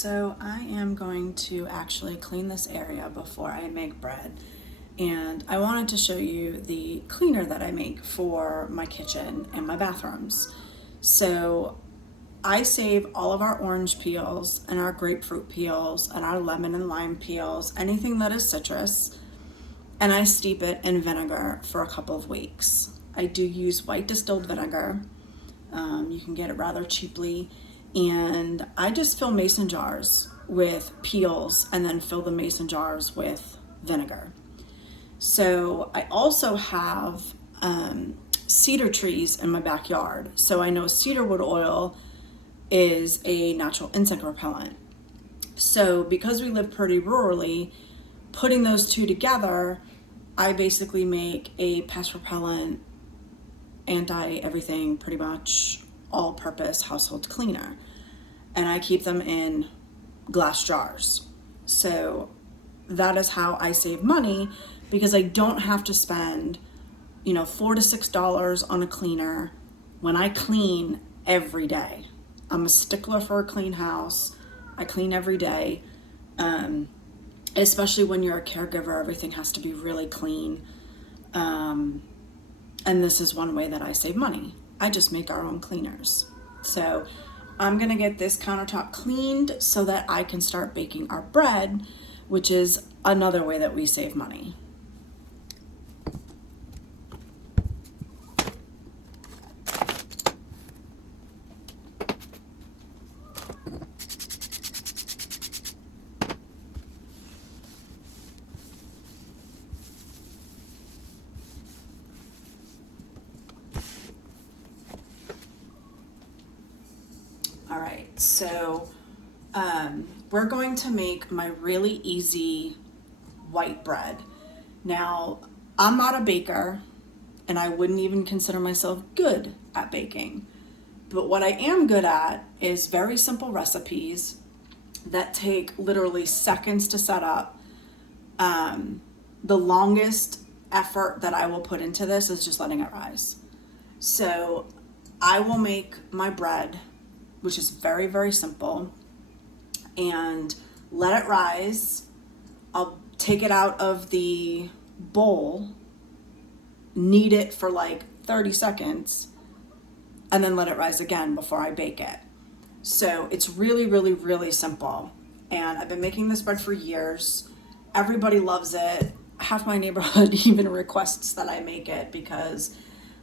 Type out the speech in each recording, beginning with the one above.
So I am going to actually clean this area before I make bread. And I wanted to show you the cleaner that I make for my kitchen and my bathrooms. So I save all of our orange peels and our grapefruit peels and our lemon and lime peels, anything that is citrus, and I steep it in vinegar for a couple of weeks. I do use white distilled vinegar. You can get it rather cheaply. And I just fill mason jars with peels and then fill the mason jars with vinegar. So I also have cedar trees in my backyard. So I know cedarwood oil is a natural insect repellent. So because we live pretty rurally, putting those two together, I basically make a pest repellent, anti-everything, pretty much all-purpose household cleaner. And I keep them in glass jars. So that is how I save money, because I don't have to spend, $4 to $6 on a cleaner when I clean every day. I'm a stickler for a clean house. I clean every day. Especially when you're a caregiver, everything has to be really clean. And this is one way that I save money. I just make our own cleaners. So I'm gonna get this countertop cleaned so that I can start baking our bread, which is another way that we save money. All right, so we're going to make my really easy white bread. Now, I'm not a baker, and I wouldn't even consider myself good at baking. But what I am good at is very simple recipes that take literally seconds to set up. The longest effort that I will put into this is just letting it rise. So I will make my bread, which is very, very simple, and let it rise. I'll take it out of the bowl, knead it for like 30 seconds, and then let it rise again before I bake it. So it's really, really, really simple. And I've been making this bread for years. Everybody loves it. Half my neighborhood even requests that I make it because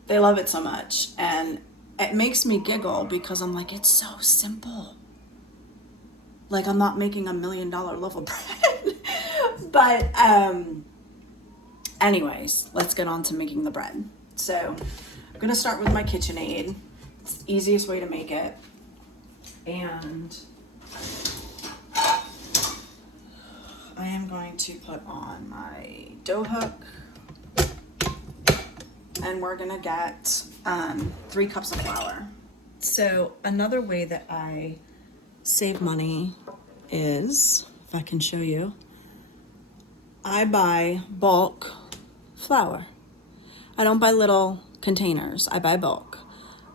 they love it so much. And it makes me giggle because I'm like, it's so simple. Like, I'm not making $1 million loaf of bread. But anyways, let's get on to making the bread. So I'm gonna start with my KitchenAid. It's the easiest way to make it. And I am going to put on my dough hook. And we're gonna get 3 cups of flour. So another way that I save money is, if I can show you, I buy bulk flour. I don't buy little containers, I buy bulk.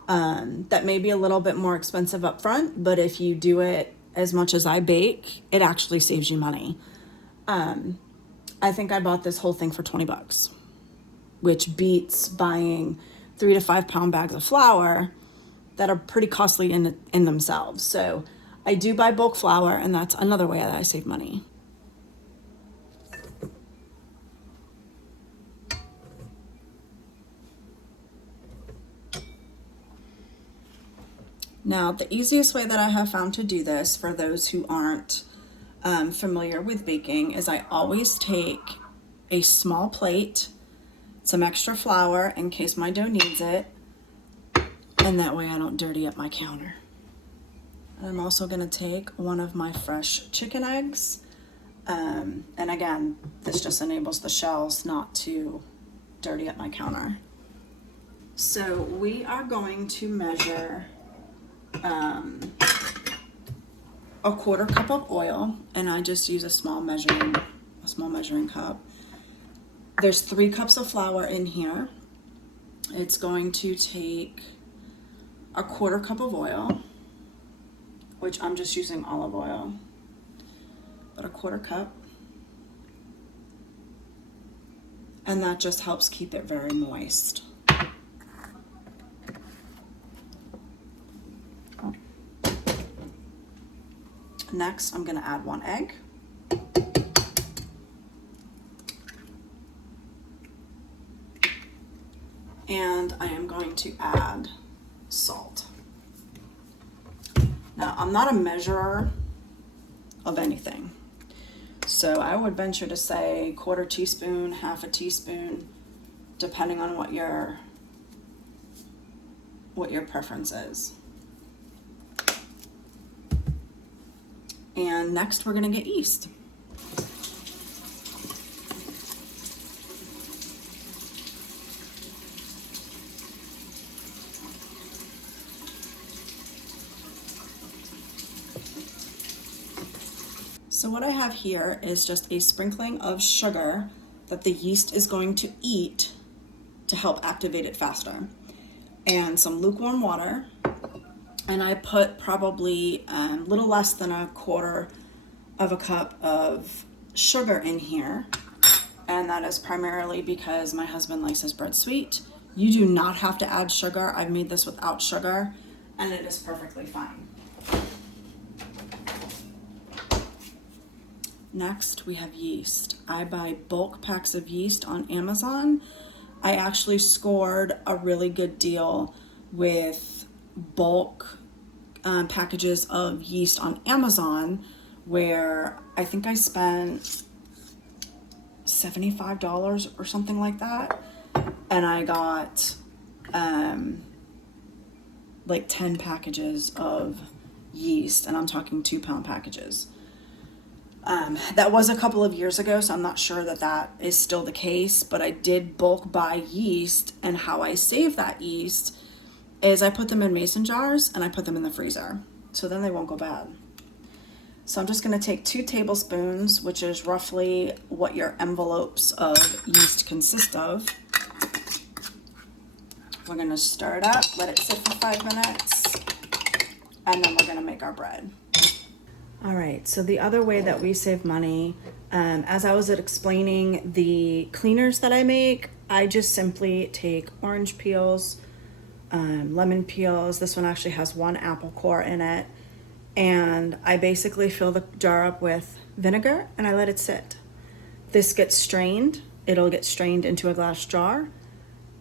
That may be a little bit more expensive up front, but if you do it as much as I bake, it actually saves you money. I think I bought this whole thing for $20, which beats buying 3 to 5 pound bags of flour that are pretty costly in themselves. So I do buy bulk flour, and that's another way that I save money. Now, the easiest way that I have found to do this for those who aren't familiar with baking is I always take a small plate, some extra flour in case my dough needs it, and that way I don't dirty up my counter. And I'm also gonna take one of my fresh chicken eggs. And again, this just enables the shells not to dirty up my counter. So we are going to measure a 1/4 cup of oil, and I just use a small measuring cup. There's 3 cups of flour in here. It's going to take a 1/4 cup of oil, which I'm just using olive oil. about a 1/4 cup. And that just helps keep it very moist. Next, I'm going to add 1 egg. And I am going to add salt. Now, I'm not a measurer of anything, so I would venture to say 1/4 teaspoon, 1/2 teaspoon, depending on what your preference is. And next we're going to get yeast. So what I have here is just a sprinkling of sugar that the yeast is going to eat to help activate it faster, and some lukewarm water. And I put probably a little less than a 1/4 of a cup of sugar in here. And that is primarily because my husband likes his bread sweet. You do not have to add sugar. I've made this without sugar, and it is perfectly fine. Next, we have yeast. I buy bulk packs of yeast on Amazon. I actually scored a really good deal with bulk packages of yeast on Amazon, where I think I spent $75 or something like that, and I got like 10 packages of yeast, and I'm talking 2-pound packages. That was a couple of years ago, so I'm not sure that that is still the case, but I did bulk buy yeast, and how I save that yeast is I put them in mason jars and I put them in the freezer, so then they won't go bad. So I'm just going to take 2 tablespoons, which is roughly what your envelopes of yeast consist of. We're going to stir it up, let it sit for 5 minutes, and then we're going to make our bread. All right, so the other way that we save money, as I was explaining the cleaners that I make, I just simply take orange peels, lemon peels. This one actually has 1 apple core in it. And I basically fill the jar up with vinegar and I let it sit. This gets strained. It'll get strained into a glass jar,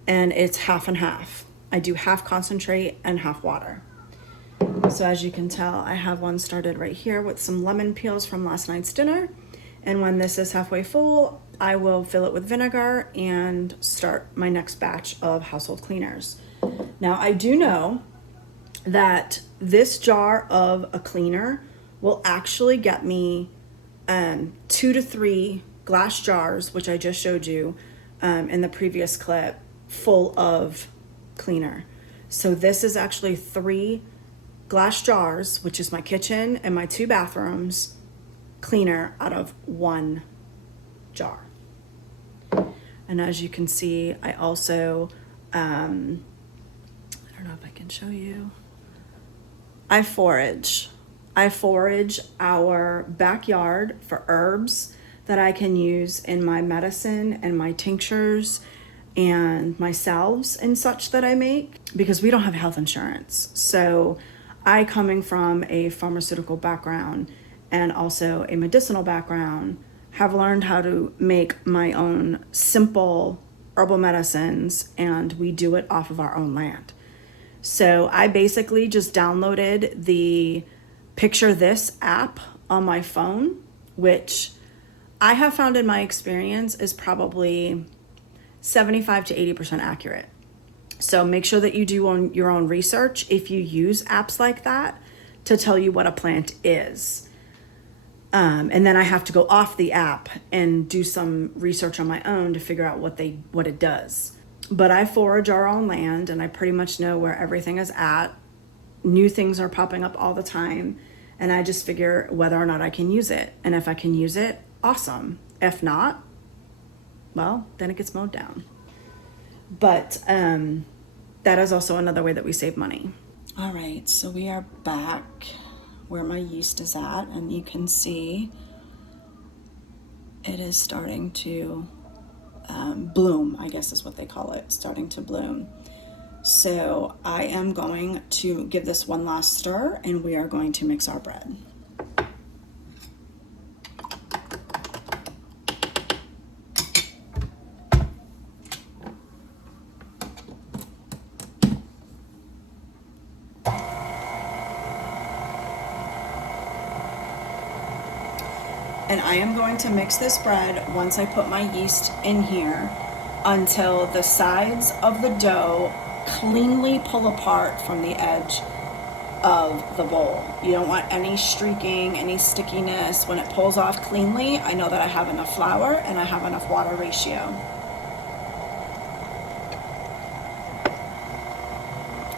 and it's half and half. I do half concentrate and half water. So as you can tell, I have one started right here with some lemon peels from last night's dinner. And when this is halfway full, I will fill it with vinegar and start my next batch of household cleaners. Now, I do know that this jar of a cleaner will actually get me 2 to 3 glass jars, which I just showed you in the previous clip, full of cleaner. So this is actually 3 glass jars, which is my kitchen and my 2 bathrooms, cleaner out of 1 jar. And as you can see, I also, I don't know if I can show you, I forage our backyard for herbs that I can use in my medicine and my tinctures and my salves and such that I make, because we don't have health insurance. So I, coming from a pharmaceutical background and also a medicinal background, have learned how to make my own simple herbal medicines, and we do it off of our own land. So I basically just downloaded the Picture This app on my phone, which I have found in my experience is probably 75 to 80% accurate. So make sure that you do your own research if you use apps like that to tell you what a plant is. And then I have to go off the app and do some research on my own to figure out what it does. But I forage our own land, and I pretty much know where everything is at. New things are popping up all the time, and I just figure whether or not I can use it. And if I can use it, awesome. If not, well, then it gets mowed down. But that is also another way that we save money. All right, so we are back where my yeast is at, and you can see it is starting to bloom, I guess is what they call it, starting to bloom. So I am going to give this one last stir, and we are going to mix our bread. And I am going to mix this bread once I put my yeast in here until the sides of the dough cleanly pull apart from the edge of the bowl. You don't want any streaking, any stickiness. When it pulls off cleanly, I know that I have enough flour and I have enough water ratio.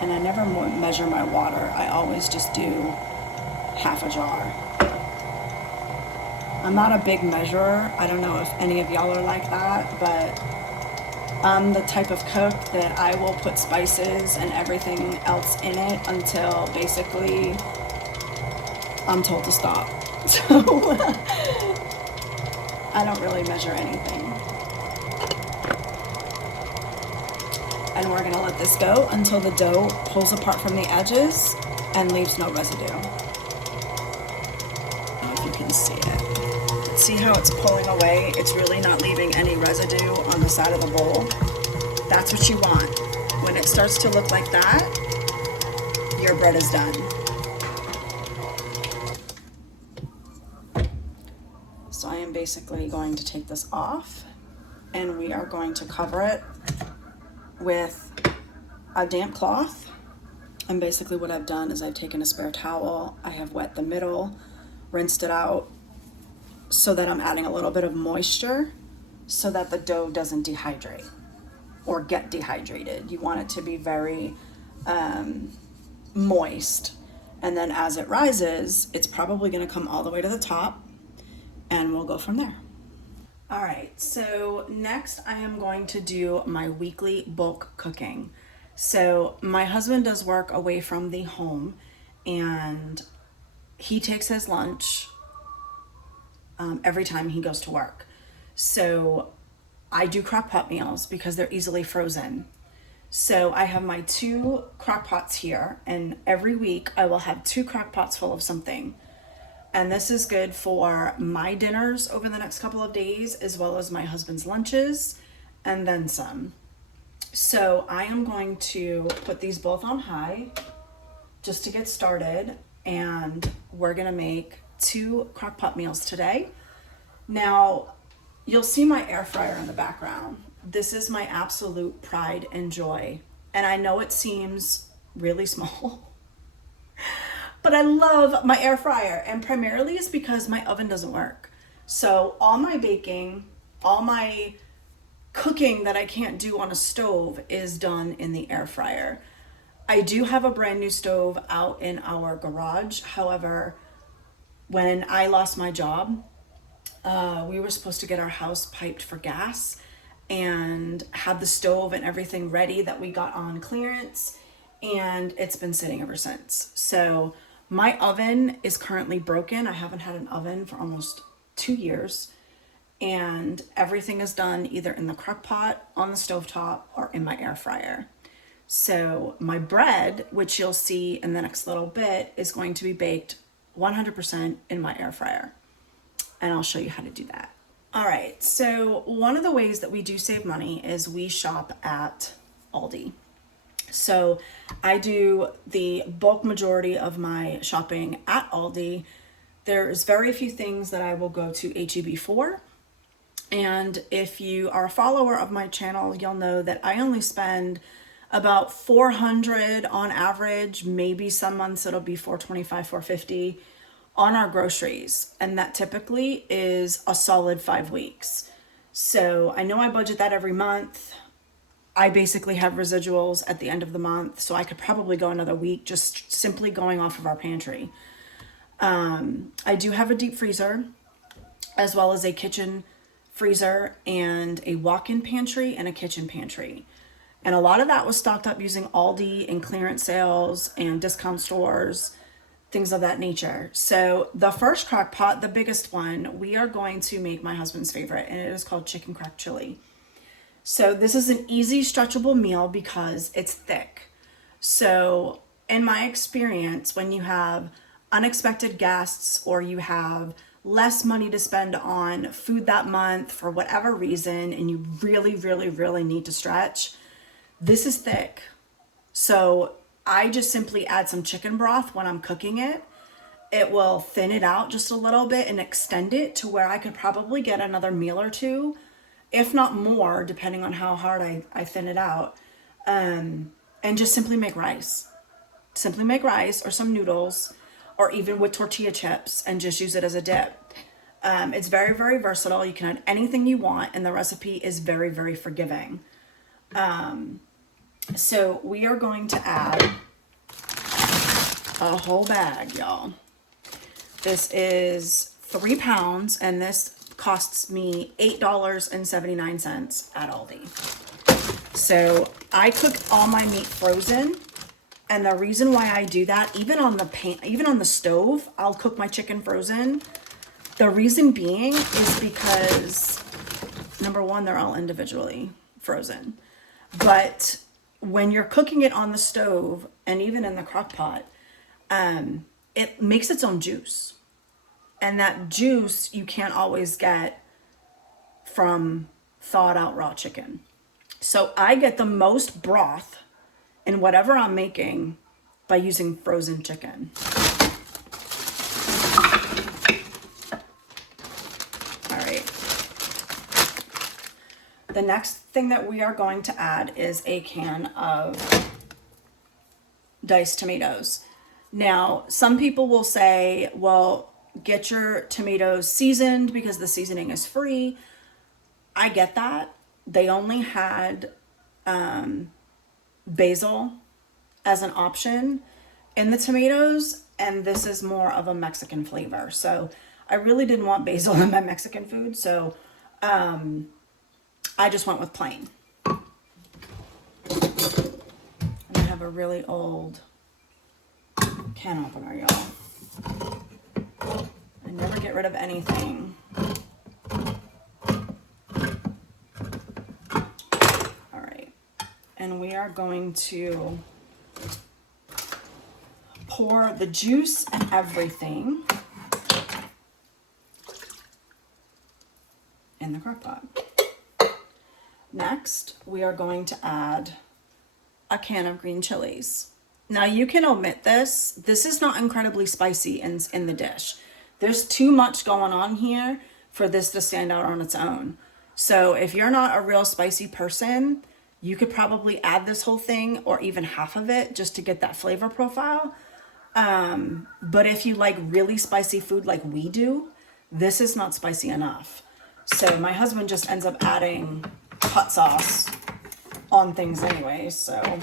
And I never measure my water. I always just do half a jar. I'm not a big measurer. I don't know if any of y'all are like that, but I'm the type of cook that I will put spices and everything else in it until basically I'm told to stop. So I don't really measure anything. And we're gonna let this go until the dough pulls apart from the edges and leaves no residue. If you can see it. See how it's pulling away? It's really not leaving any residue on the side of the bowl. That's what you want. When it starts to look like that, your bread is done. So I am basically going to take this off, and we are going to cover it with a damp cloth. And basically what I've done is I've taken a spare towel, I have wet the middle, rinsed it out, so that I'm adding a little bit of moisture so that the dough doesn't dehydrate or get dehydrated. You want it to be very moist. And then as it rises, it's probably gonna come all the way to the top, and we'll go from there. All right, so next I am going to do my weekly bulk cooking. So my husband does work away from the home, and he takes his lunch every time he goes to work. So I do crock pot meals because they're easily frozen. So I have my 2 crock pots here, and every week I will have 2 crock pots full of something. And this is good for my dinners over the next couple of days, as well as my husband's lunches, and then some. So I am going to put these both on high just to get started, and we're gonna make 2 crock pot meals today. Now, you'll see my air fryer in the background. This is my absolute pride and joy. And I know it seems really small, but I love my air fryer, and primarily it's because my oven doesn't work. So all my baking, all my cooking that I can't do on a stove is done in the air fryer. I do have a brand new stove out in our garage. However, when I lost my job, we were supposed to get our house piped for gas and had the stove and everything ready that we got on clearance, and it's been sitting ever since. So my oven is currently broken. I haven't had an oven for almost 2 years, and everything is done either in the crock pot, on the stovetop, or in my air fryer. So my bread, which you'll see in the next little bit, is going to be baked 100% in my air fryer. And I'll show you how to do that. All right, so one of the ways that we do save money is we shop at Aldi. So I do the bulk majority of my shopping at Aldi. There's very few things that I will go to HEB for. And if you are a follower of my channel, you'll know that I only spend about $400 on average. Maybe some months it'll be $425, $450 on our groceries, and that typically is a solid 5 weeks. So I know I budget that every month. I basically have residuals at the end of the month, so I could probably go another week just simply going off of our pantry. I do have a deep freezer, as well as a kitchen freezer and a walk-in pantry and a kitchen pantry. And a lot of that was stocked up using Aldi and clearance sales and discount stores. things of that nature. So the first crock pot, the biggest one, we are going to make my husband's favorite, and it is called chicken crack chili. So this is an easy stretchable meal because it's thick. So in my experience, when you have unexpected guests or you have less money to spend on food that month for whatever reason, and you really, really, really need to stretch, this is thick. So I just simply add some chicken broth when I'm cooking it. It will thin it out just a little bit and extend it to where I could probably get another meal or two, if not more, depending on how hard I thin it out. And just simply make rice. Simply make rice or some noodles, or even with tortilla chips, and just use it as a dip. It's very, very versatile. You can add anything you want, and the recipe is very, very forgiving. So we are going to add a whole bag, y'all. This is 3 pounds, and this costs me $8.79 at Aldi. So I cook all my meat frozen, and the reason why I do that, even on the stove, I'll cook my chicken frozen. The reason being is because, number one, they're all individually frozen, but when you're cooking it on the stove and even in the crock pot, it makes its own juice. And that juice you can't always get from thawed out raw chicken. So I get the most broth in whatever I'm making by using frozen chicken. All right. The next thing that we are going to add is a can of diced tomatoes. Now, some people will say, well, get your tomatoes seasoned because the seasoning is free. I get that. They only had basil as an option in the tomatoes, and this is more of a Mexican flavor. So I really didn't want basil in my Mexican food, so I just went with plain. And I have a really old can opener, y'all. I never get rid of anything. All right. And we are going to pour the juice and everything in the crock pot. Next, we are going to add a can of green chilies. Now you can omit this. This is not incredibly spicy in the dish. There's too much going on here for this to stand out on its own. So if you're not a real spicy person, you could probably add this whole thing or even half of it just to get that flavor profile. But if you like really spicy food like we do, this is not spicy enough. So my husband just ends up adding hot sauce on things anyway. So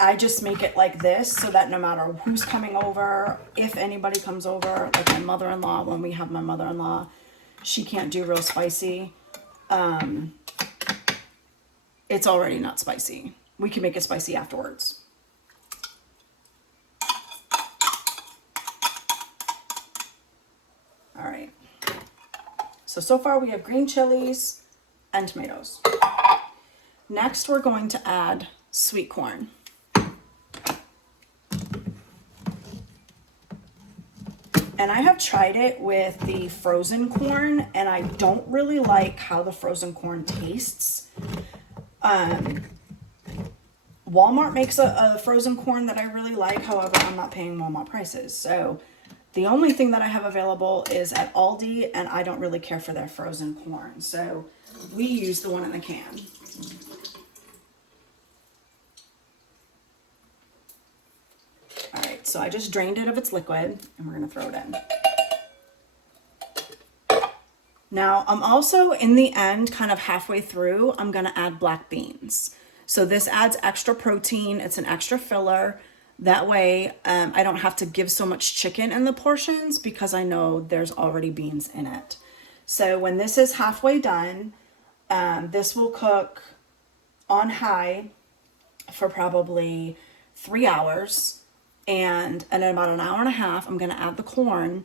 I just make it like this so that no matter who's coming over, if anybody comes over, like my mother-in-law, when we have my mother-in-law, she can't do real spicy. It's already not spicy. We can make it spicy afterwards. All right. So far we have green chilies and tomatoes. Next, we're going to add sweet corn. And I have tried it with the frozen corn, and I don't really like how the frozen corn tastes. Walmart makes a frozen corn that I really like. However, I'm not paying Walmart prices. So the only thing that I have available is at Aldi, and I don't really care for their frozen corn. So we use the one in the can. All right, so I just drained it of its liquid, and we're gonna throw it in. Now, I'm also, in the end, kind of halfway through, I'm gonna add black beans. So this adds extra protein, it's an extra filler. That way, I don't have to give so much chicken in the portions because I know there's already beans in it. So when this is halfway done, this will cook on high for probably 3 hours. And in about an hour and a half, I'm gonna add the corn.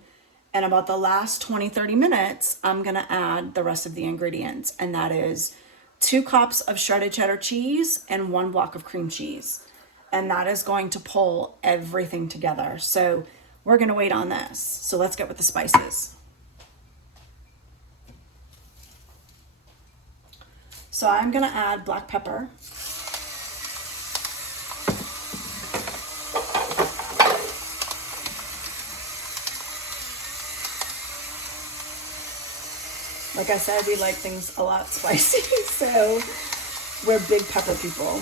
And about the last 20, 30 minutes, I'm gonna add the rest of the ingredients. And that is 2 cups of shredded cheddar cheese and 1 block of cream cheese. And that is going to pull everything together. So we're gonna wait on this. So let's get with the spices. So I'm gonna add black pepper. Like I said, we like things a lot spicy, so we're big pepper people.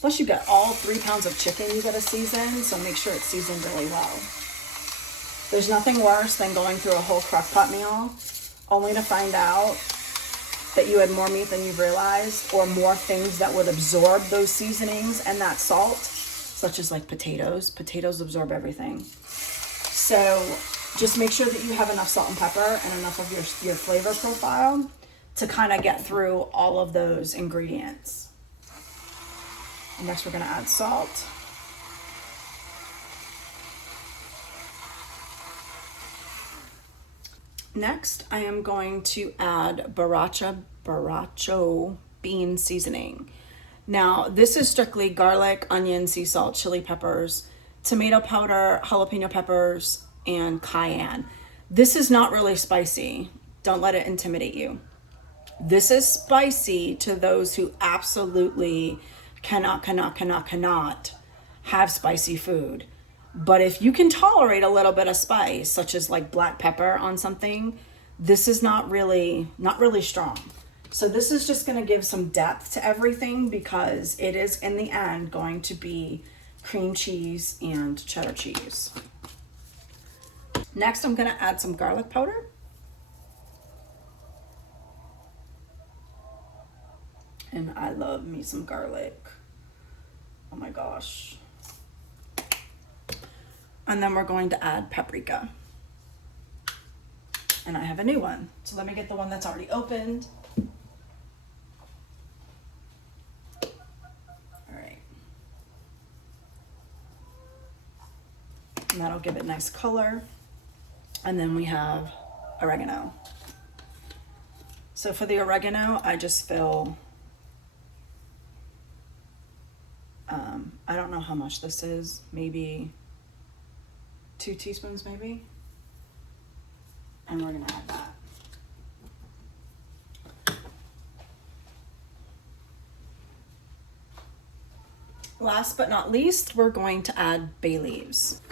Plus you got all 3 pounds of chicken you gotta season, so make sure it's seasoned really well. There's nothing worse than going through a whole crock pot meal only to find out that you had more meat than you realized, or more things that would absorb those seasonings and that salt, such as like potatoes. Potatoes absorb everything. So just make sure that you have enough salt and pepper and enough of your flavor profile to kind of get through all of those ingredients. And next we're gonna add salt. Next, I am going to add Baracho bean seasoning. Now, this is strictly garlic, onion, sea salt, chili peppers, tomato powder, jalapeno peppers, and cayenne. This is not really spicy. Don't let it intimidate you. This is spicy to those who absolutely cannot have spicy food. But if you can tolerate a little bit of spice, such as like black pepper on something, this is not really strong. So this is just going to give some depth to everything, because it is in the end going to be cream cheese and cheddar cheese. Next, I'm going to add some garlic powder. And I love me some garlic. Oh my gosh. And then we're going to add paprika. And I have a new one. So let me get the one that's already opened. All right. And that'll give it nice color. And then we have oregano. So for the oregano, I just fill, I don't know how much this is, maybe 2 teaspoons maybe. And we're gonna add that. Last but not least, we're going to add bay leaves.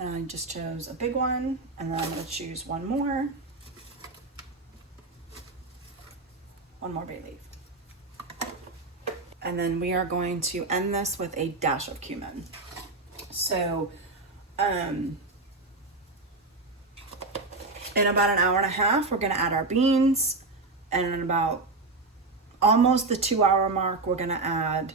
And I just chose a big one, and then I'm gonna choose one more bay leaf. And then we are going to end this with a dash of cumin. So, in about an hour and a half, we're gonna add our beans, and in about almost the 2-hour mark, we're gonna add,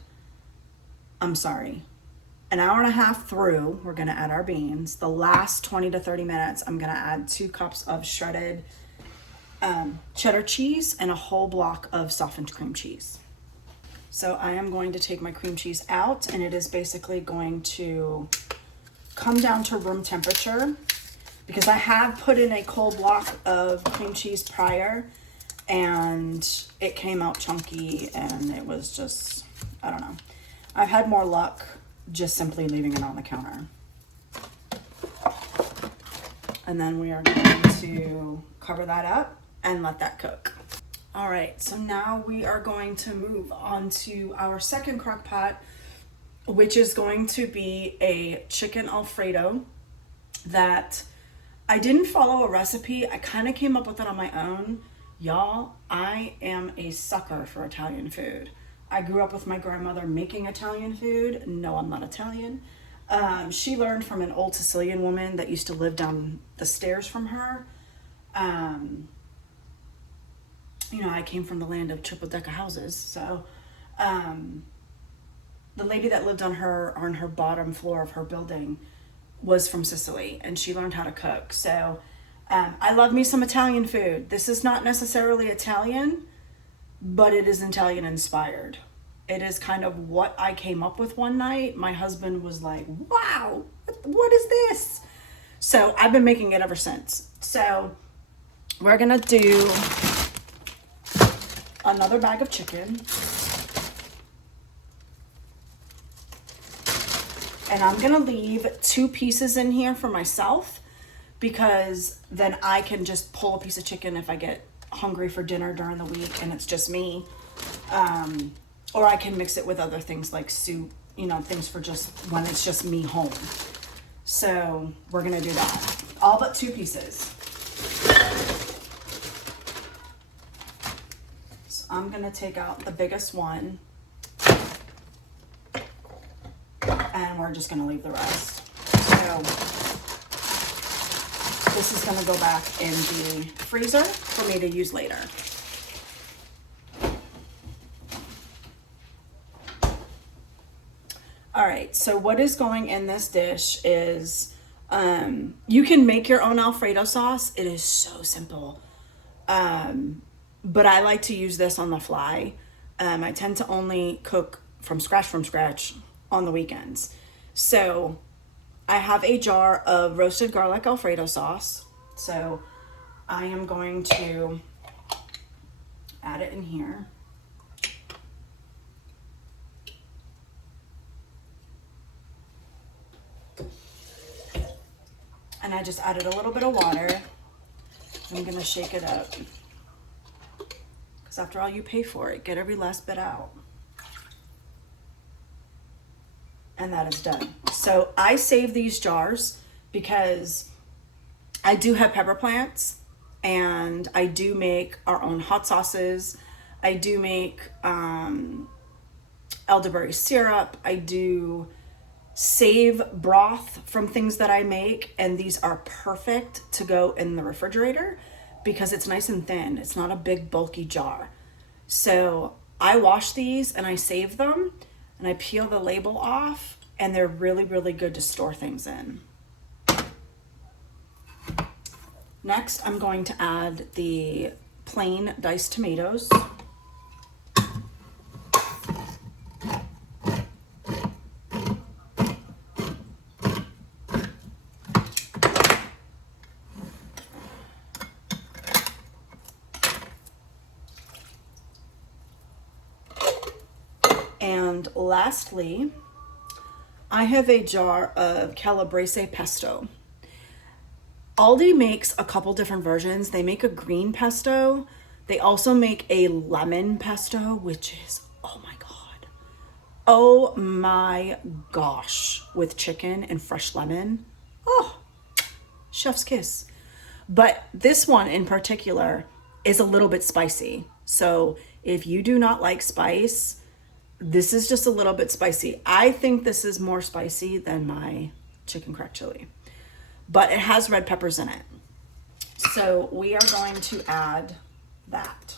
an hour and a half through, we're gonna add our beans. The last 20 to 30 minutes, I'm gonna add 2 cups of shredded cheddar cheese and a whole block of softened cream cheese. So I am going to take my cream cheese out, and it is basically going to come down to room temperature, because I have put in a cold block of cream cheese prior, and it came out chunky, and it was just, I don't know. I've had more luck just simply leaving it on the counter. And then we are going to cover that up and let that cook. All right, so now we are going to move on to our second crock pot, which is going to be a chicken Alfredo that I didn't follow a recipe. I kind of came up with it on my own. Y'all, I am a sucker for Italian food. I grew up with my grandmother making Italian food. No, I'm not Italian. She learned from an old Sicilian woman that used to live down the stairs from her. You know, I came from the land of triple-decker houses, so the lady that lived on her bottom floor of her building was from Sicily, and she learned how to cook. So I love me some Italian food. This is not necessarily Italian, but it is Italian inspired. It is kind of what I came up with one night. My husband was like, wow, what is this? So I've been making it ever since. So we're gonna do another bag of chicken. And I'm gonna leave 2 pieces in here for myself, because then I can just pull a piece of chicken if I get hungry for dinner during the week and it's just me. Or I can mix it with other things like soup, you know, things for just when it's just me home. So we're gonna do that. All but 2 pieces. So I'm gonna take out the biggest one and we're just gonna leave the rest. So this is gonna go back in the freezer for me to use later. All right, so what is going in this dish is, you can make your own Alfredo sauce. It is so simple. But I like to use this on the fly. I tend to only cook from scratch on the weekends. So I have a jar of roasted garlic Alfredo sauce. So I am going to add it in here. And I just added a little bit of water. I'm gonna shake it up. Because after all, you pay for it. Get every last bit out. And that is done. So I save these jars because I do have pepper plants and I do make our own hot sauces. I do make elderberry syrup. I do save broth from things that I make, and these are perfect to go in the refrigerator because it's nice and thin. It's not a big bulky jar. So I wash these and I save them and I peel the label off, and they're really, really good to store things in. Next, I'm going to add the plain diced tomatoes. And lastly, I have a jar of calabrese pesto. Aldi makes a couple different versions. They make a green pesto. They also make a lemon pesto, which is, oh my gosh, with chicken and fresh lemon. Oh, chef's kiss. But this one in particular is a little bit spicy. So if you do not like spice, this is just a little bit spicy. I think this is more spicy than my chicken cracked chili, but it has red peppers in it. So we are going to add that.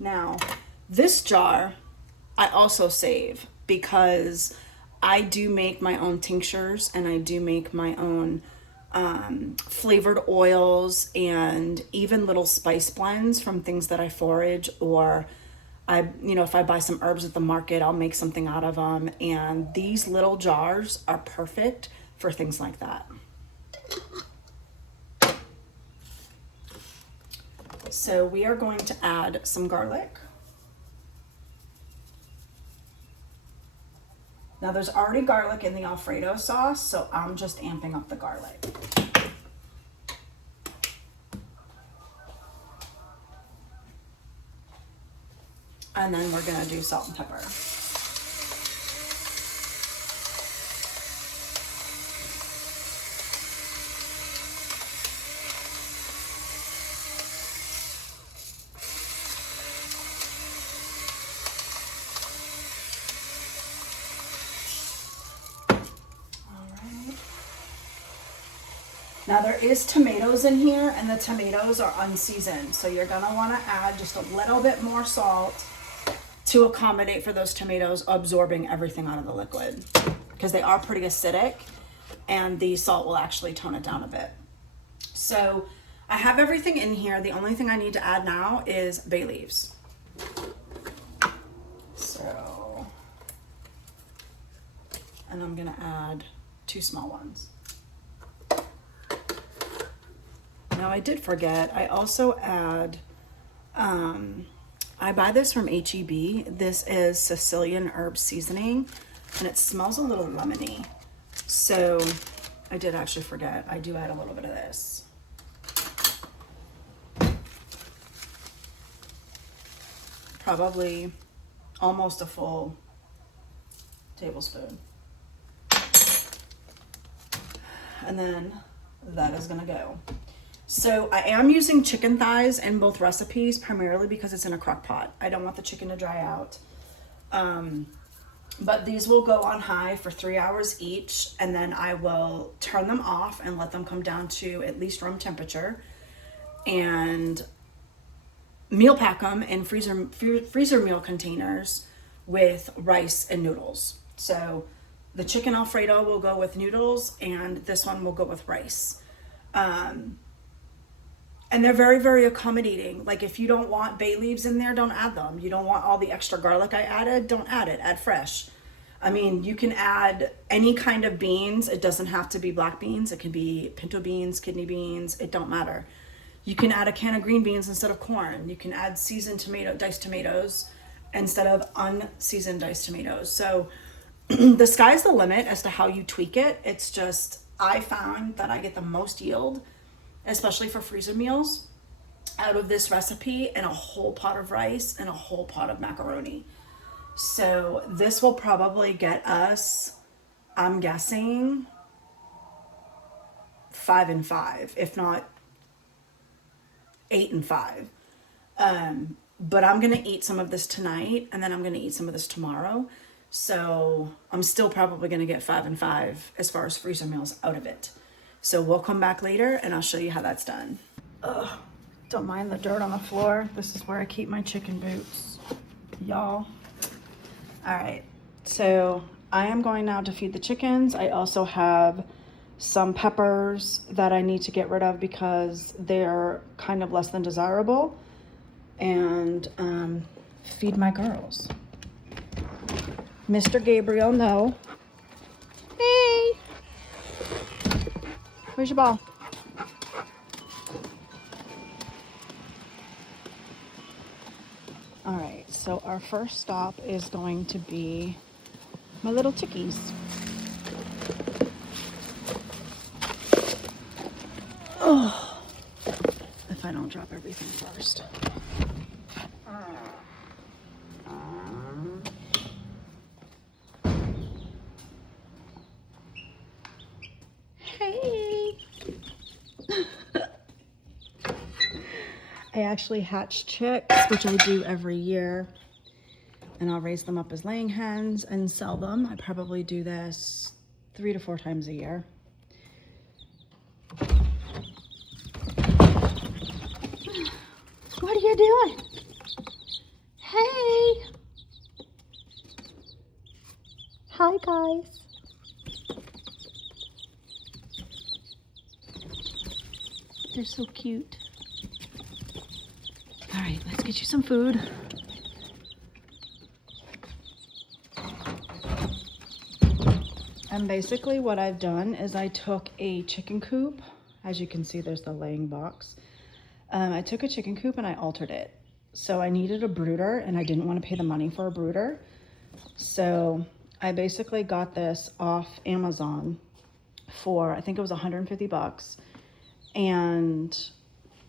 Now, this jar I also save because I do make my own tinctures and I do make my own flavored oils and even little spice blends from things that I forage, or if I buy some herbs at the market, I'll make something out of them. And these little jars are perfect for things like that. So we are going to add some garlic. Now there's already garlic in the Alfredo sauce, so I'm just amping up the garlic. And then we're gonna do salt and pepper. Now there is tomatoes in here, and the tomatoes are unseasoned. So you're gonna wanna add just a little bit more salt to accommodate for those tomatoes absorbing everything out of the liquid, because they are pretty acidic, and the salt will actually tone it down a bit. So I have everything in here. The only thing I need to add now is bay leaves. So, and I'm gonna add 2 small ones. Now I did forget, I also add, I buy this from HEB. This is Sicilian herb seasoning, and it smells a little lemony. So I did actually forget, I do add a little bit of this. Probably almost a full tablespoon. And then that is gonna go. So I am using chicken thighs in both recipes, primarily because it's in a crock pot. I don't want the chicken to dry out. But these will go on high for 3 hours each, and then I will turn them off and let them come down to at least room temperature, and meal pack them in freezer meal containers with rice and noodles. So the chicken Alfredo will go with noodles, and this one will go with rice. And they're very, very accommodating. Like if you don't want bay leaves in there, don't add them. You don't want all the extra garlic I added, don't add it, add fresh. I mean, you can add any kind of beans. It doesn't have to be black beans. It can be pinto beans, kidney beans, it don't matter. You can add a can of green beans instead of corn. You can add seasoned diced tomatoes instead of unseasoned diced tomatoes. So the sky's the limit as to how you tweak it. It's just, I found that I get the most yield, especially for freezer meals, out of this recipe and a whole pot of rice and a whole pot of macaroni. So this will probably get us, I'm guessing, 5 and 5, if not 8 and 5. But I'm gonna eat some of this tonight, and then I'm gonna eat some of this tomorrow. So I'm still probably gonna get 5 and 5 as far as freezer meals out of it. So we'll come back later and I'll show you how that's done. Ugh, don't mind the dirt on the floor. This is where I keep my chicken boots, y'all. All right, so I am going now to feed the chickens. I also have some peppers that I need to get rid of because they're kind of less than desirable, and feed my girls. Mr. Gabriel, no. Hey, where's your ball? All right, so our first stop is going to be my little chickies. Oh, if I don't drop everything first. Hey. I actually hatch chicks, which I do every year, and I'll raise them up as laying hens and sell them. I probably do this 3 to 4 times a year. What are you doing? Hey. Hi, guys. They're so cute. All right, let's get you some food. And basically what I've done is I took a chicken coop. As you can see, there's the laying box. I took a chicken coop and I altered it. So I needed a brooder, and I didn't want to pay the money for a brooder. So I basically got this off Amazon for, I think it was 150 bucks. And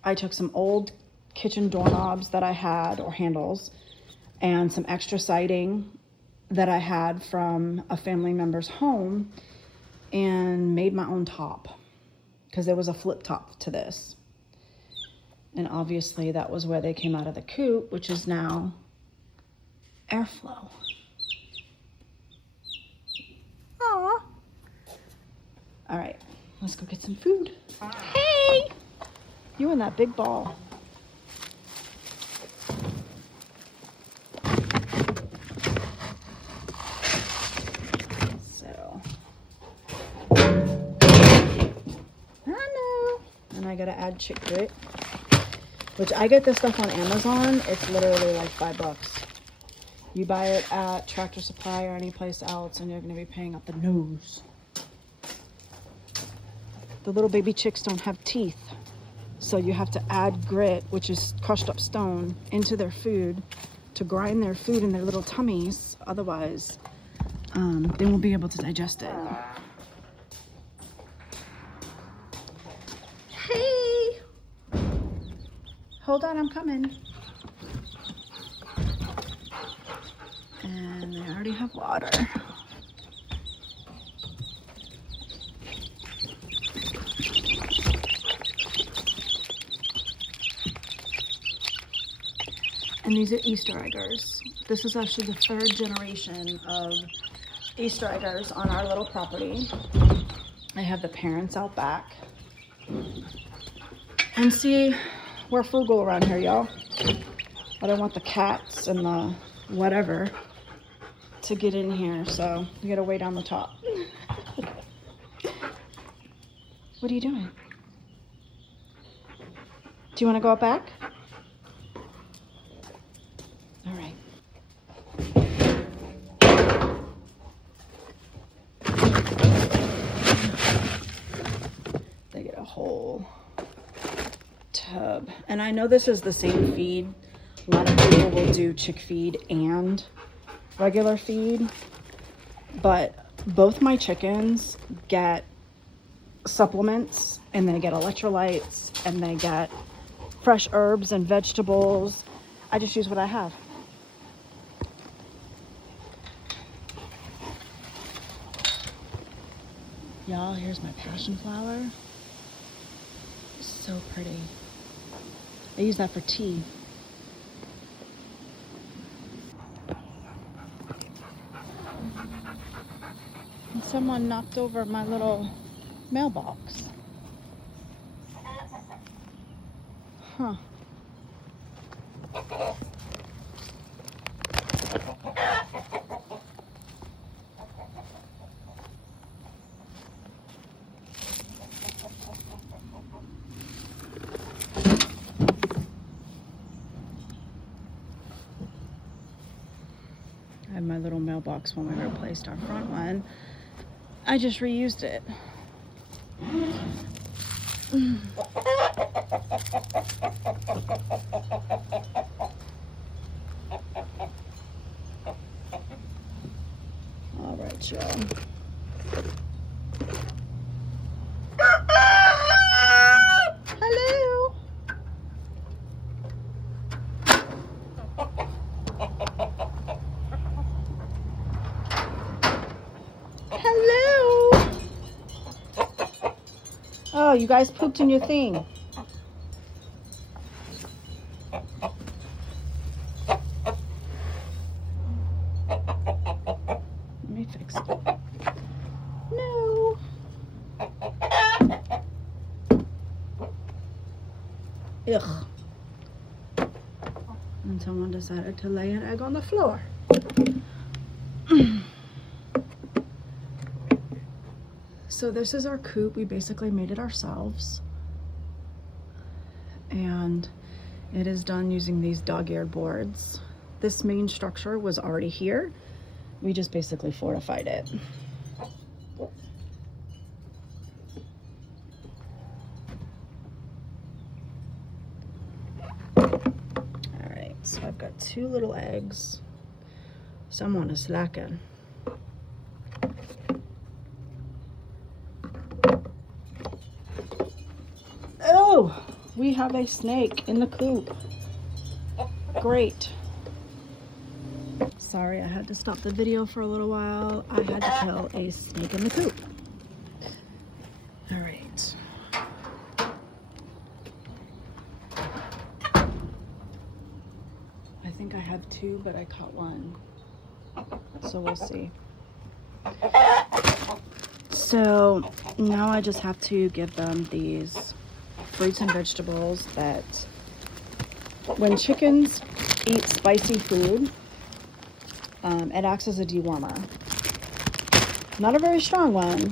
I took some old kitchen doorknobs that I had, or handles, and some extra siding that I had from a family member's home, and made my own top, because there was a flip top to this. And obviously that was where they came out of the coop, which is now airflow. Aww. All right, Let's go get some food. Hey! You and that big ball. So, I know. And I gotta add chick grit, which I get this stuff on Amazon. It's literally like $5. You buy it at Tractor Supply or any place else, and you're gonna be paying up the nose. The little baby chicks don't have teeth, so you have to add grit, which is crushed up stone, into their food to grind their food in their little tummies. Otherwise, they won't be able to digest it. Hey! Hold on, I'm coming. And they already have water. And these are Easter eggers. This is actually the 3rd generation of Easter eggers on our little property. I have the parents out back. And see, we're frugal around here, y'all. I don't want the cats and the whatever to get in here, so we gotta wait on the top. What are you doing? Do you want to go out back? All right. They get a whole tub. And I know this is the same feed. A lot of people will do chick feed and regular feed, but both my chickens get supplements, and they get electrolytes, and they get fresh herbs and vegetables. I just use what I have. Y'all, here's my passion flower. It's so pretty. I use that for tea. And someone knocked over my little mailbox. Huh. I had my little mailbox when we replaced our front one. I just reused it. All right, y'all. Hello. Hello. Oh, you guys pooped in your thing. Let me fix it. No. Ugh. And someone decided to lay an egg on the floor. So this is our coop. We basically made it ourselves. And it is done using these dog-eared boards. This main structure was already here. We just basically fortified it. All right, so I've got 2 little eggs. Someone is slacking. Oh, we have a snake in the coop. Great. Sorry, I had to stop the video for a little while. I had to kill a snake in the coop. All right. I think I have 2, but I caught 1. So we'll see. So now I just have to give them these fruits and vegetables that when chickens eat spicy food, it acts as a dewormer. Not a very strong one,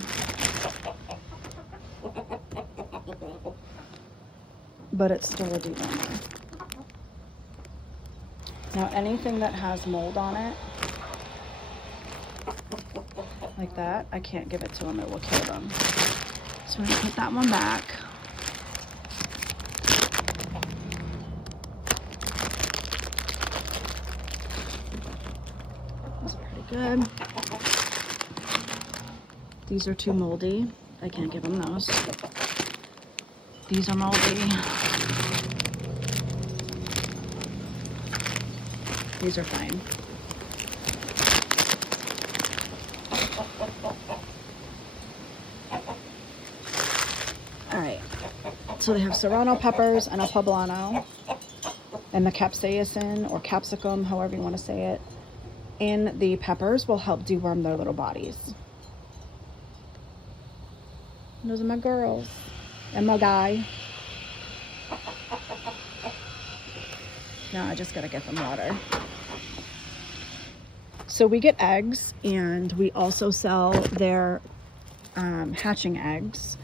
but it's still a dewormer. Now anything that has mold on it, like that, I can't give it to them, it will kill them. So I'm gonna put that one back. That's pretty good. These are too moldy. I can't give them those. These are moldy. These are fine. All right, so they have serrano peppers and a poblano, and the capsaicin or capsicum, however you want to say it, in the peppers will help deworm their little bodies. Those are my girls and my guy. Now I just gotta get them water. So we get eggs, and we also sell their hatching eggs.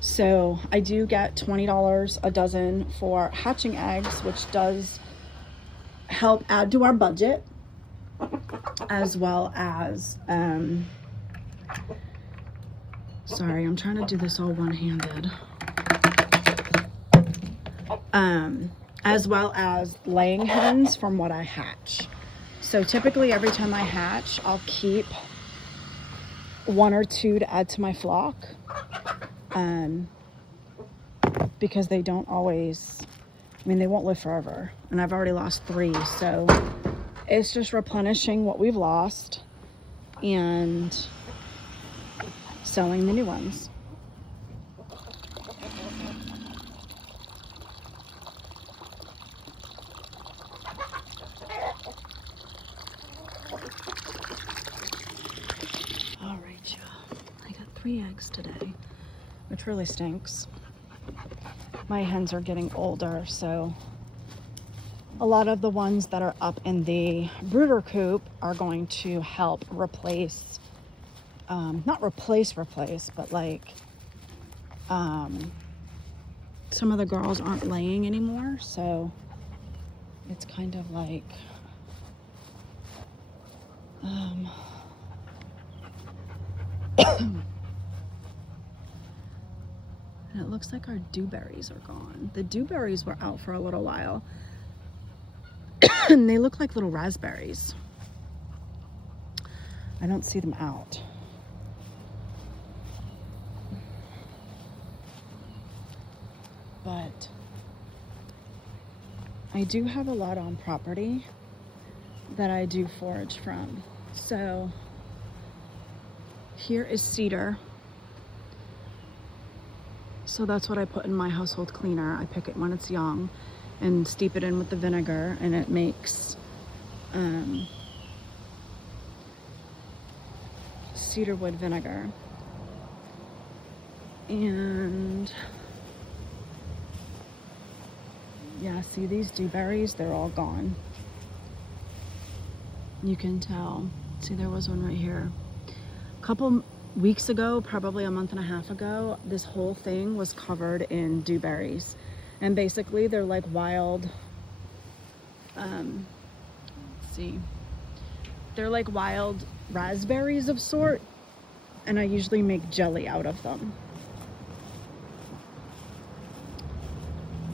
So I do get $20 a dozen for hatching eggs, which does help add to our budget, as well as, sorry, I'm trying to do this all one-handed. As well as laying hens from what I hatch. So typically every time I hatch, I'll keep 1 or 2 to add to my flock. Because they don't always, I mean, they won't live forever. And I've already lost 3, so it's just replenishing what we've lost and selling the new ones. All right, y'all. I got 3 eggs today, which really stinks. My hens are getting older, so a lot of the ones that are up in the brooder coop are going to help replace, not replace, but like, some of the girls aren't laying anymore, so it's kind of like, and it looks like our dewberries are gone. The dewberries were out for a little while. And they look like little raspberries. I don't see them out. But I do have a lot on property that I do forage from. So here is cedar. So that's what I put in my household cleaner. I pick it when it's young and steep it in with the vinegar, and it makes cedarwood vinegar. And yeah, see these dewberries, they're all gone. You can tell. See, there was one right here. A couple weeks ago, probably a month and a half ago, this whole thing was covered in dewberries. And basically they're like wild, let's see, they're like wild raspberries of sort, and I usually make jelly out of them.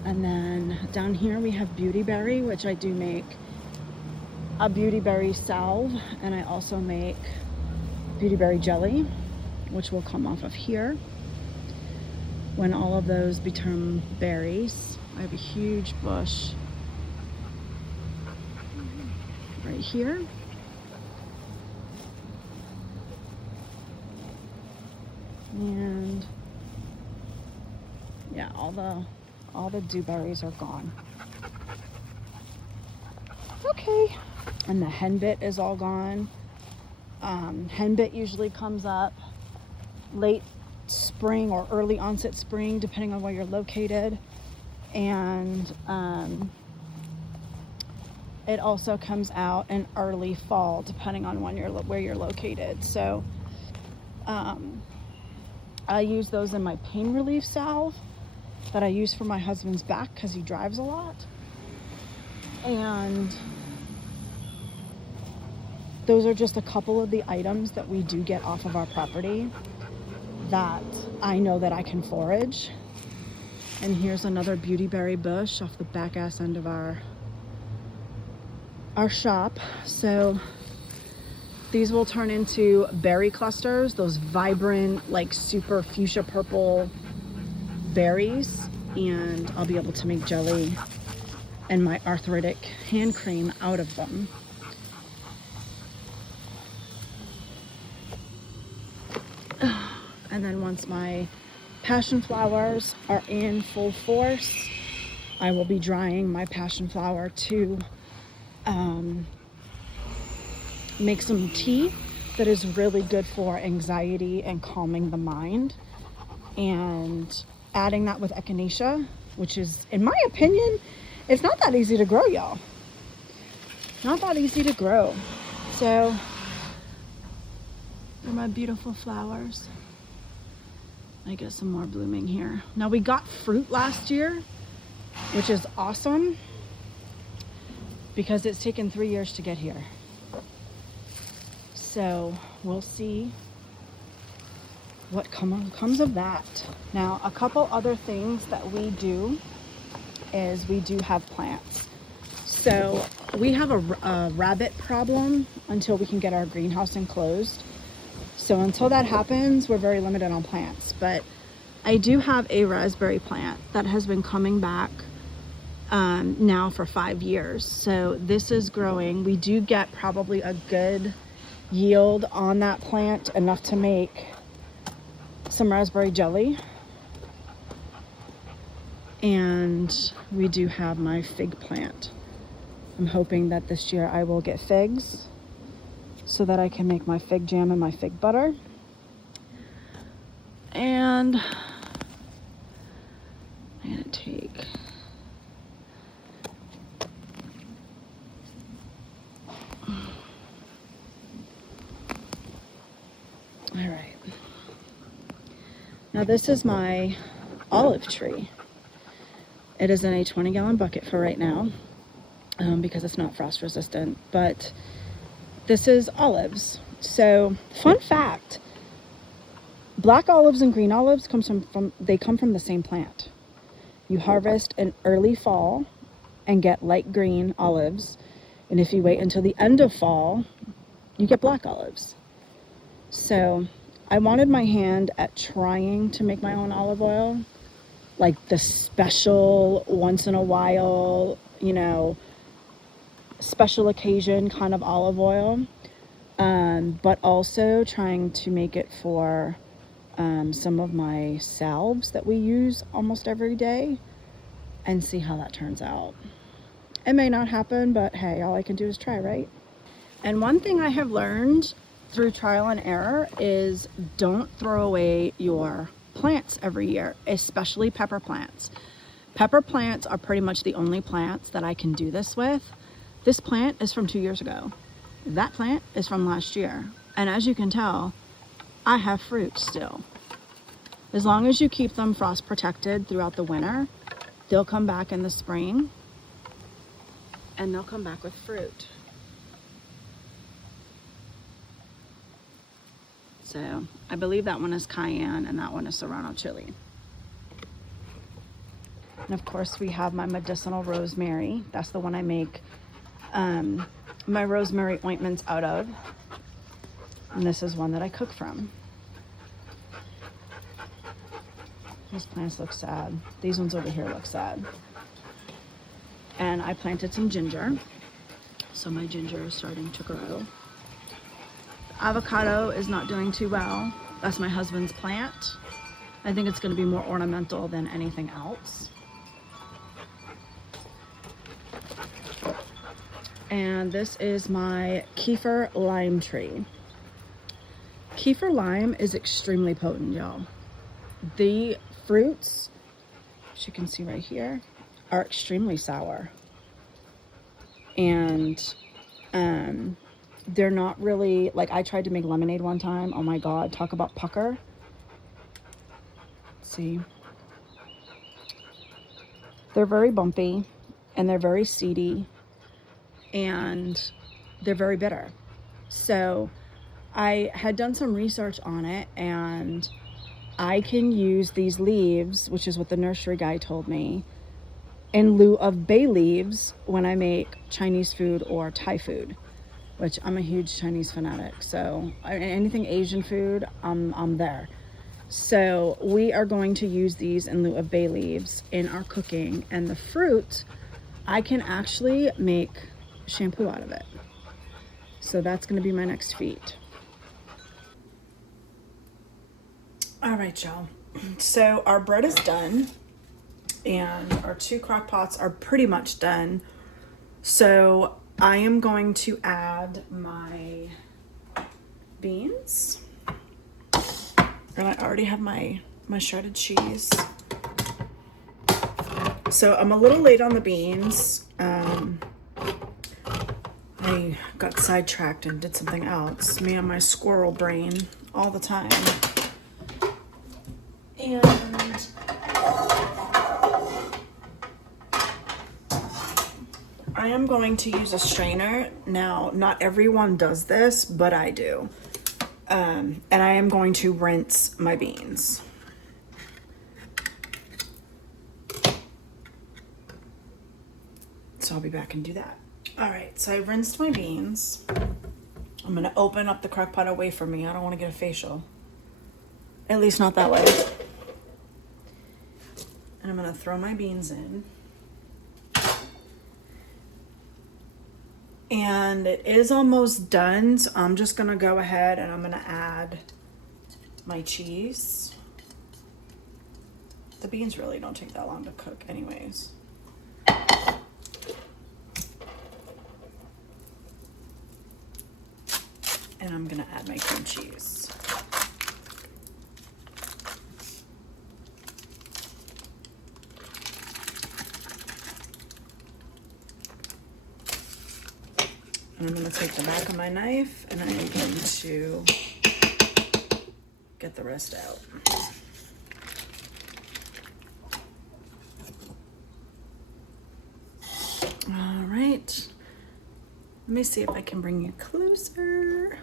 And then down here we have beautyberry, which I do make a beautyberry salve, and I also make beautyberry jelly, which will come off of here when all of those become berries. I have a huge bush right here. And yeah, all the dewberries are gone. Okay. And the henbit is all gone. Henbit usually comes up late spring or early onset spring, depending on where you're located. And it also comes out in early fall, depending on where you're located. So I use those in my pain relief salve that I use for my husband's back because he drives a lot. And those are just a couple of the items that we do get off of our property that I know that I can forage. And here's another beautyberry bush off the back ass end of our shop. So these will turn into berry clusters, those vibrant, like super fuchsia purple berries, and I'll be able to make jelly and my arthritic hand cream out of them. And then once my passion flowers are in full force, I will be drying my passion flower to make some tea that is really good for anxiety and calming the mind, and adding that with echinacea, which is, in my opinion, it's not that easy to grow, y'all. Not that easy to grow. So they're my beautiful flowers. I get some more blooming here. Now we got fruit last year, which is awesome because it's taken 3 years to get here. So we'll see what comes of that. Now, a couple other things that we do is we do have plants. So we have a rabbit problem until we can get our greenhouse enclosed. So until that happens, we're very limited on plants. But I do have a raspberry plant that has been coming back now for 5 years. So this is growing. We do get probably a good yield on that plant, enough to make some raspberry jelly. And we do have my fig plant. I'm hoping that this year I will get figs so that I can make my fig jam and my fig butter. And I'm gonna take all right. Now this is my olive tree. It is in a 20-gallon bucket for right now because it's not frost resistant, but this is olives. So fun fact, black olives and green olives come from the same plant. You harvest in early fall and get light green olives, and if you wait until the end of fall, you get black olives. So I wanted my hand at trying to make my own olive oil, like the special once in a while, special occasion kind of olive oil, but also trying to make it for some of my salves that we use almost every day, and see how that turns out. It may not happen, but hey, all I can do is try, right? And one thing I have learned through trial and error is don't throw away your plants every year, especially pepper plants. Pepper plants are pretty much the only plants that I can do this with. This plant is from 2 years ago. That plant is from last year. And as you can tell, I have fruit still. As long as you keep them frost protected throughout the winter, they'll come back in the spring and they'll come back with fruit. So I believe that one is cayenne and that one is serrano chili. And of course we have my medicinal rosemary. That's the one I make my rosemary ointments out of. And this is one that I cook from. These plants look sad. These ones over here look sad. And I planted some ginger. So my ginger is starting to grow. Avocado is not doing too well. That's my husband's plant. I think it's going to be more ornamental than anything else. And this is my kefir lime tree. Kefir lime is extremely potent, y'all. The fruits, as you can see right here, are extremely sour. And they're not really, like, I tried to make lemonade one time. Oh my God, talk about pucker. See? They're very bumpy and they're very seedy and they're very bitter. So I had done some research on it, and I can use these leaves, which is what the nursery guy told me, in lieu of bay leaves when I make Chinese food or Thai food, which I'm a huge Chinese fanatic. So anything Asian food, I'm there. So we are going to use these in lieu of bay leaves in our cooking, and the fruit, I can actually make shampoo out of it. So that's going to be my next feat. All right, y'all. So our bread is done and our 2 crock pots are pretty much done. So I am going to add my beans. And I already have my shredded cheese. So I'm a little late on the beans. I got sidetracked and did something else. Me and my squirrel brain all the time. And I am going to use a strainer. Now, not everyone does this, but I do. And I am going to rinse my beans. So I'll be back and do that. All right, so I rinsed my beans. I'm gonna open up the crock pot away from me. I don't wanna get a facial. At least not that way. And I'm gonna throw my beans in. And it is almost done, so I'm just gonna go ahead and I'm gonna add my cheese. The beans really don't take that long to cook anyways. And I'm gonna add my cream cheese. And I'm gonna take the back of my knife and I am going to get the rest out. All right. Let me see if I can bring you closer.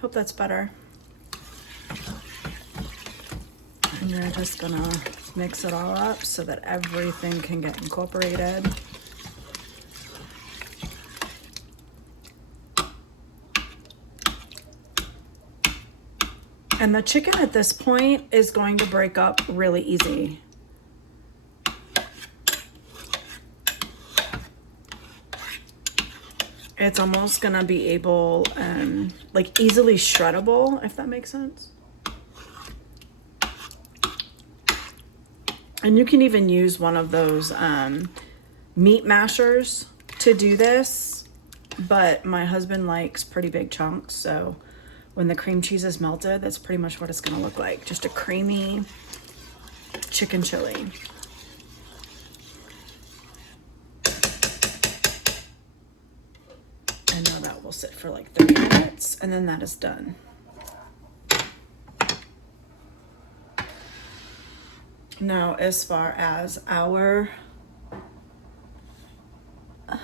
Hope that's better. And we're just gonna mix it all up so that everything can get incorporated. And the chicken at this point is going to break up really easy. It's almost gonna be able, like easily shreddable, if that makes sense. And you can even use one of those meat mashers to do this, but my husband likes pretty big chunks, so when the cream cheese is melted, that's pretty much what it's gonna look like. Just a creamy chicken chili. And now that will sit for like 30 minutes, and then that is done. Now, as far as our, if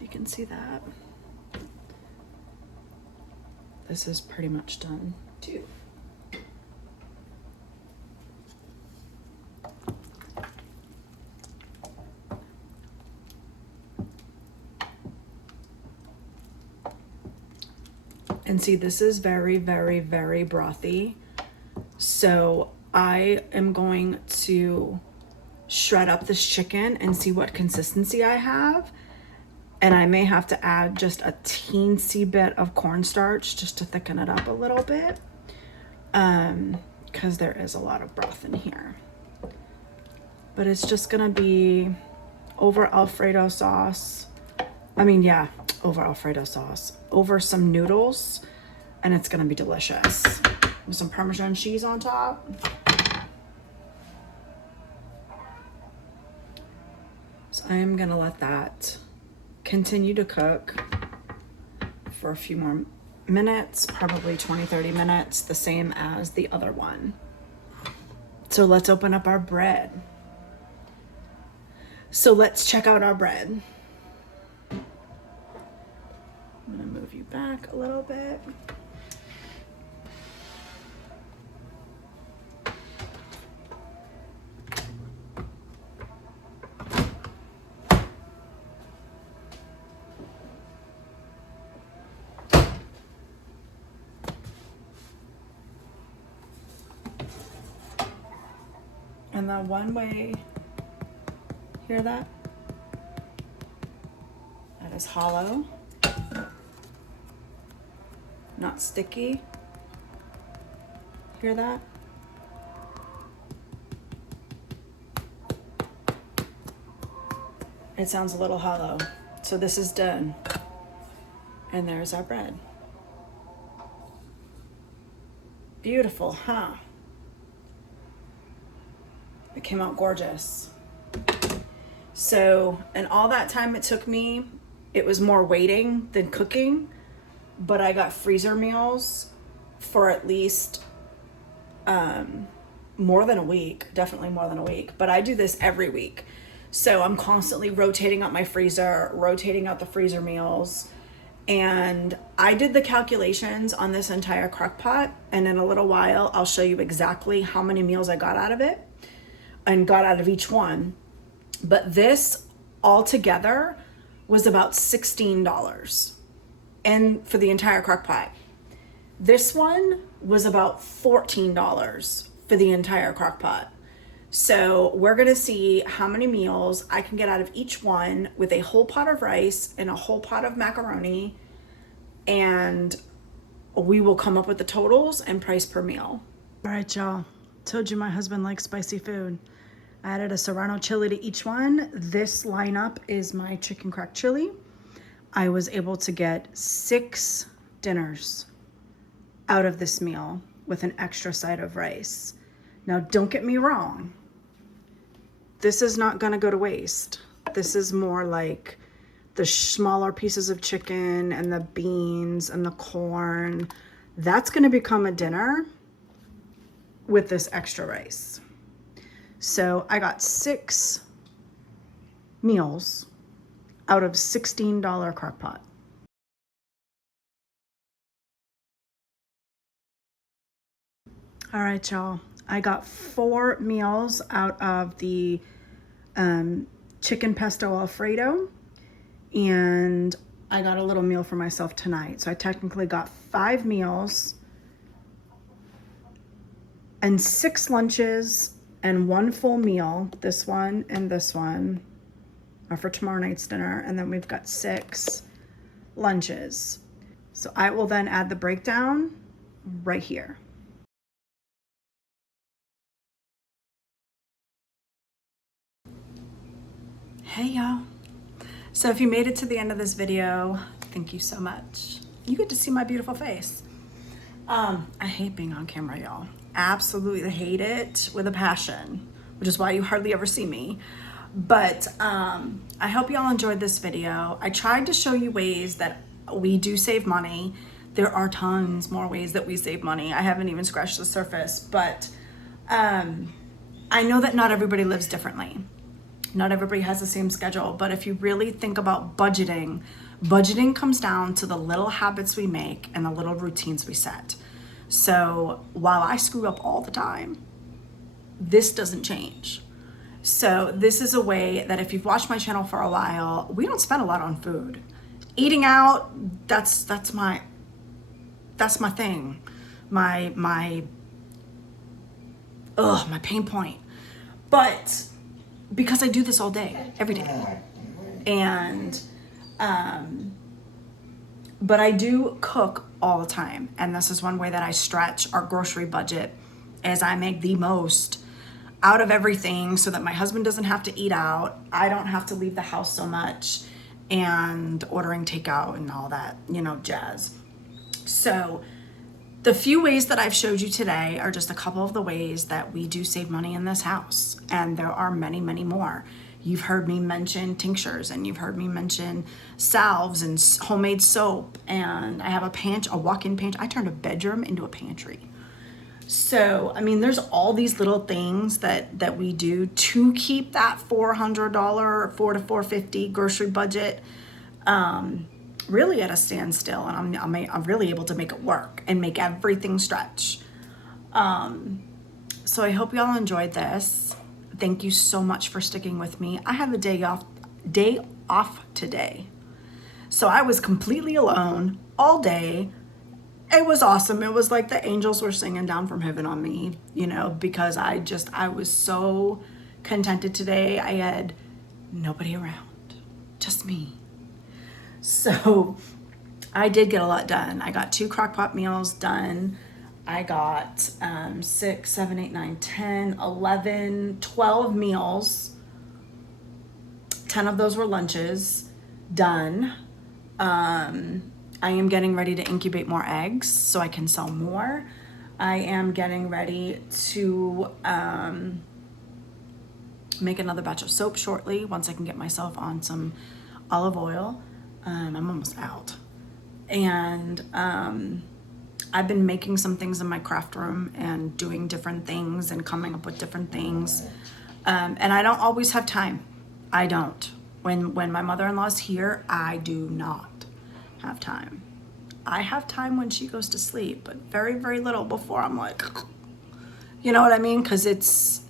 you can see that, this is pretty much done too. And see, this is very, very, very brothy. So I am going to shred up this chicken and see what consistency I have. And I may have to add just a teensy bit of cornstarch just to thicken it up a little bit. Because there is a lot of broth in here. But it's just gonna be over Alfredo sauce. I mean, yeah, over Alfredo sauce, over some noodles, and it's gonna be delicious. With some Parmesan cheese on top. So I am gonna let that continue to cook for a few more minutes, probably 20-30 minutes, the same as the other one. So let's open up our bread. So let's check out our bread. I'm gonna move you back a little bit. And the one way, hear that? That is hollow, not sticky. Hear that? It sounds a little hollow. So this is done. And there's our bread. Beautiful, huh? It came out gorgeous. So, and all that time it took me, it was more waiting than cooking, but I got freezer meals for at least more than a week, definitely more than a week, but I do this every week. So I'm constantly rotating out my freezer, rotating out the freezer meals. And I did the calculations on this entire crock pot, and in a little while, I'll show you exactly how many meals I got out of it and got out of each one. But this altogether was about $16 and for the entire crock pot. This one was about $14 for the entire crock pot. So we're gonna see how many meals I can get out of each one with a whole pot of rice and a whole pot of macaroni, and we will come up with the totals and price per meal. All right, y'all. Told you my husband likes spicy food. I added a serrano chili to each one. This lineup is my chicken crack chili. I was able to get 6 dinners out of this meal with an extra side of rice. Now, don't get me wrong. This is not gonna go to waste. This is more like the smaller pieces of chicken and the beans and the corn. That's gonna become a dinner with this extra rice. So I got 6 meals out of $16 crock pot. All right, y'all. I got 4 meals out of the chicken pesto Alfredo, and I got a little meal for myself tonight. So I technically got 5 meals and 6 lunches and 1 full meal. This one and this one are for tomorrow night's dinner, and then we've got 6 lunches. So I will then add the breakdown right here. Hey y'all. So if you made it to the end of this video, thank you so much. You get to see my beautiful face. I hate being on camera, y'all. Absolutely hate it with a passion, which is why you hardly ever see me. But I hope y'all enjoyed this video. I tried to show you ways that we do save money. There are tons more ways that we save money. I haven't even scratched the surface, but I know that not everybody lives differently. Not everybody has the same schedule, but if you really think about budgeting, budgeting comes down to the little habits we make and the little routines we set. So while I screw up all the time, this doesn't change. So this is a way that if you've watched my channel for a while, we don't spend a lot on food. Eating out, that's my thing. My pain point. But because I do this all day, every day. And, but I do cook all the time. And this is one way that I stretch our grocery budget, as I make the most out of everything so that my husband doesn't have to eat out. I don't have to leave the house so much. and ordering takeout and all that, jazz. So the few ways that I've showed you today are just a couple of the ways that we do save money in this house. And there are many, many more. You've heard me mention tinctures, and you've heard me mention salves and homemade soap. And I have a walk-in pantry. I turned a bedroom into a pantry. So, I mean, there's all these little things that we do to keep that $400, $400 to $450 grocery budget really at a standstill, and I'm really able to make it work and make everything stretch. So I hope y'all enjoyed this. Thank you so much for sticking with me. I have a day off today. So I was completely alone all day. It was awesome. It was like the angels were singing down from heaven on me, because I was so contented today. I had nobody around, just me. So I did get a lot done. I got 2 crock pot meals done. I got 6, 7, 8, 9, 10, 11, 12 meals. 10 of those were lunches done. I am getting ready to incubate more eggs so I can sell more. I am getting ready to make another batch of soap shortly once I can get myself on some olive oil. I'm almost out. And I've been making some things in my craft room and doing different things and coming up with different things. And I don't always have time. I don't. When my mother-in-law's here, I do not have time. I have time when she goes to sleep, but very, very little before I'm like, you know what I mean? Because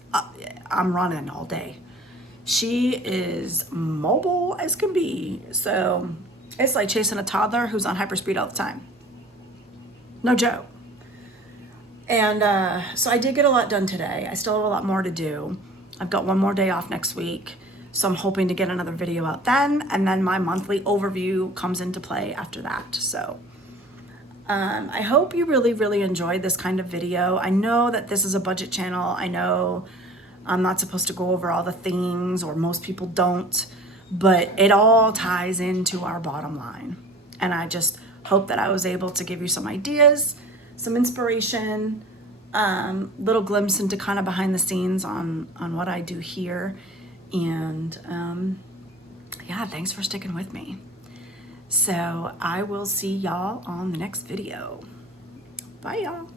I'm running all day. She is mobile as can be. So it's like chasing a toddler who's on hyperspeed all the time. No joke. And so I did get a lot done today. I still have a lot more to do. I've got one more day off next week. So I'm hoping to get another video out then. And then my monthly overview comes into play after that. So I hope you really, really enjoyed this kind of video. I know that this is a budget channel. I know I'm not supposed to go over all the things, or most people don't, but it all ties into our bottom line. And I just hope that I was able to give you some ideas, some inspiration, little glimpse into kind of behind the scenes on what I do here. And yeah, thanks for sticking with me. So I will see y'all on the next video. Bye, y'all.